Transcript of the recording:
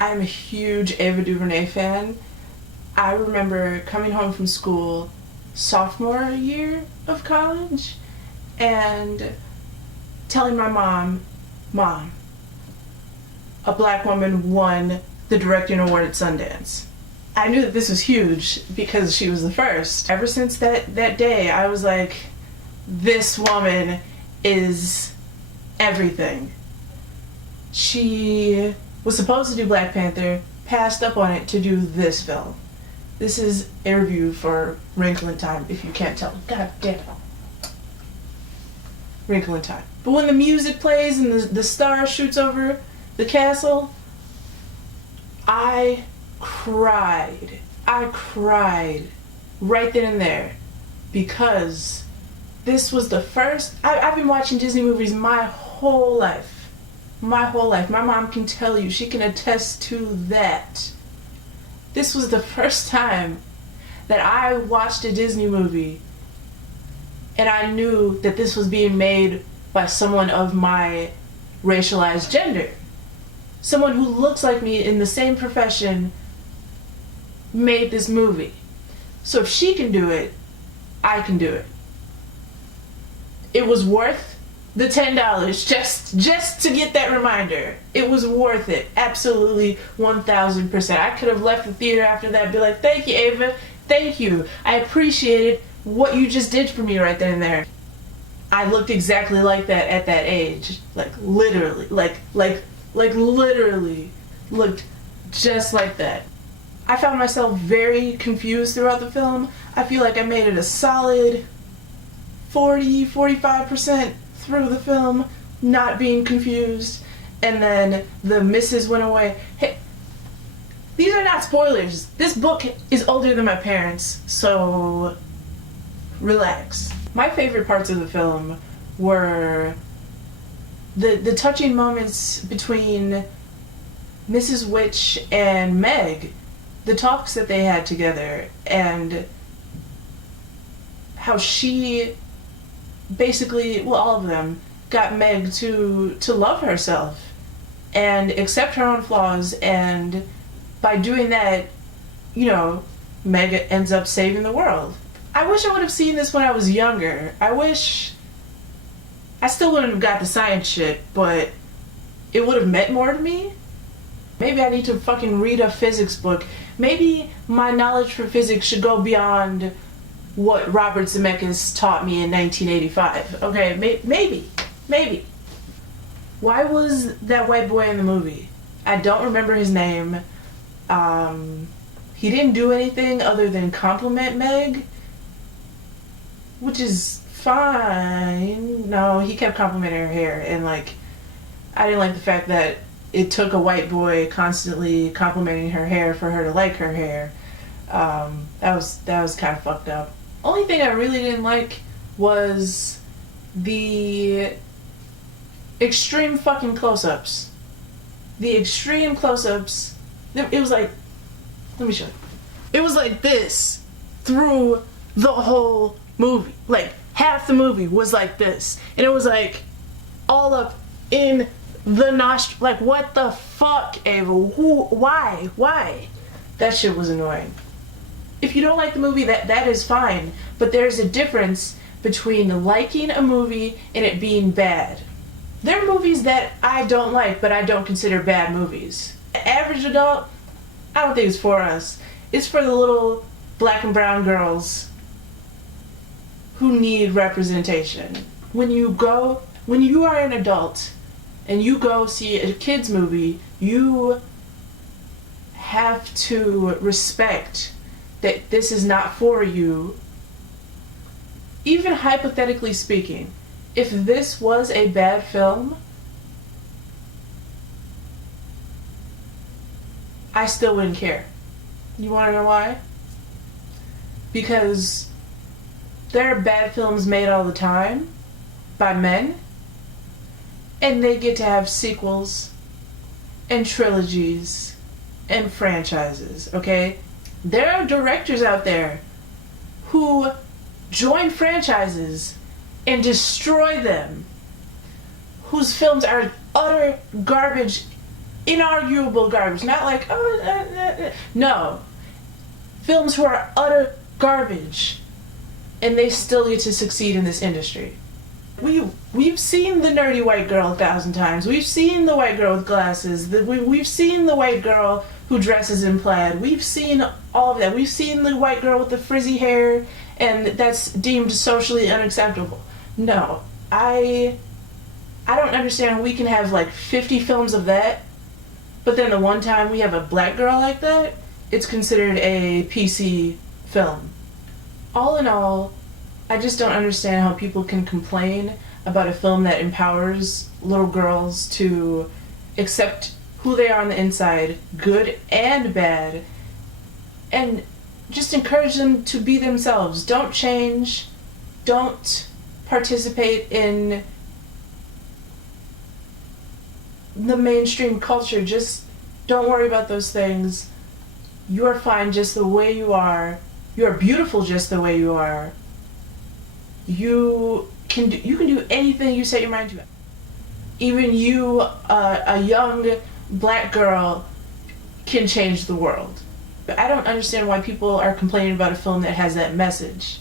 I'm a huge Ava DuVernay fan. I remember coming home from school sophomore year of college and telling my mom, Mom, a black woman won the directing award at Sundance. I knew that this was huge because she was the first. Ever since that day, I was like, this woman is everything. She was supposed to do Black Panther, passed up on it to do this film. This is a review for Wrinkle in Time, if you can't tell. God damn it. Wrinkle in Time. But when the music plays and the star shoots over the castle, I cried. I cried right then and there because this was the first. I've been watching Disney movies my whole life. My whole life. My mom can tell you, she can attest to that. This was the first time that I watched a Disney movie and I knew that this was being made by someone of my racialized gender. Someone who looks like me in the same profession made this movie. So if she can do it, I can do it. It was worth the $10 just to get that reminder. It was worth it. Absolutely 1000%. I could have left the theater after that and be like, thank you, Ava. Thank you. I appreciated what you just did for me right then and there. I looked exactly like that at that age. Like literally. Like literally looked just like that. I found myself very confused throughout the film. I feel like I made it a solid 45% through the film not being confused, and then the misses went away. Hey, these are not spoilers. This book is older than my parents, so relax. My favorite parts of the film were the touching moments between Mrs. Witch and Meg, the talks that they had together, and how she basically, well, all of them, got Meg to love herself and accept her own flaws, and by doing that, you know, Meg ends up saving the world. I wish I would have seen this when I was younger. I still wouldn't have got the science shit, but it would have meant more to me. Maybe I need to fucking read a physics book. Maybe my knowledge for physics should go beyond what Robert Zemeckis taught me in 1985. Okay, maybe. Why was that white boy in the movie? I don't remember his name. He didn't do anything other than compliment Meg, which is fine. No, he kept complimenting her hair, and like, I didn't like the fact that it took a white boy constantly complimenting her hair for her to like her hair. That was kind of fucked up. Only thing I really didn't like was the extreme fucking close-ups. The extreme close-ups. It was like, let me show you. It was like this through the whole movie. Like, half the movie was like this. And it was like all up in the nostril. Like, what the fuck, Ava? Why? That shit was annoying. If you don't like the movie, that is fine. But there's a difference between liking a movie and it being bad. There are movies that I don't like, but I don't consider bad movies. Average adult, I don't think it's for us. It's for the little black and brown girls who need representation. When you are an adult and you go see a kid's movie, you have to respect that this is not for you. Even hypothetically speaking, if this was a bad film, I still wouldn't care. You want to know why? Because there are bad films made all the time by men, and they get to have sequels and trilogies and franchises, okay? There are directors out there who join franchises and destroy them, whose films are utter garbage inarguable garbage. Not like, no. Films who are utter garbage, and they still get to succeed in this industry. We've seen the nerdy white girl 1,000 times. We've seen the white girl with glasses. We've seen the white girl who dresses in plaid. We've seen all of that. We've seen the white girl with the frizzy hair, and that's deemed socially unacceptable. No, I don't understand how we can have like 50 films of that, but then the one time we have a black girl like that, it's considered a PC film. All in all, I just don't understand how people can complain about a film that empowers little girls to accept who they are on the inside, good and bad, and just encourage them to be themselves. Don't change. Don't participate in the mainstream culture. Just don't worry about those things. You are fine just the way you are. You are beautiful just the way you are. You can do anything you set your mind to. Even you, a young black girl, can change the world. But I don't understand why people are complaining about a film that has that message.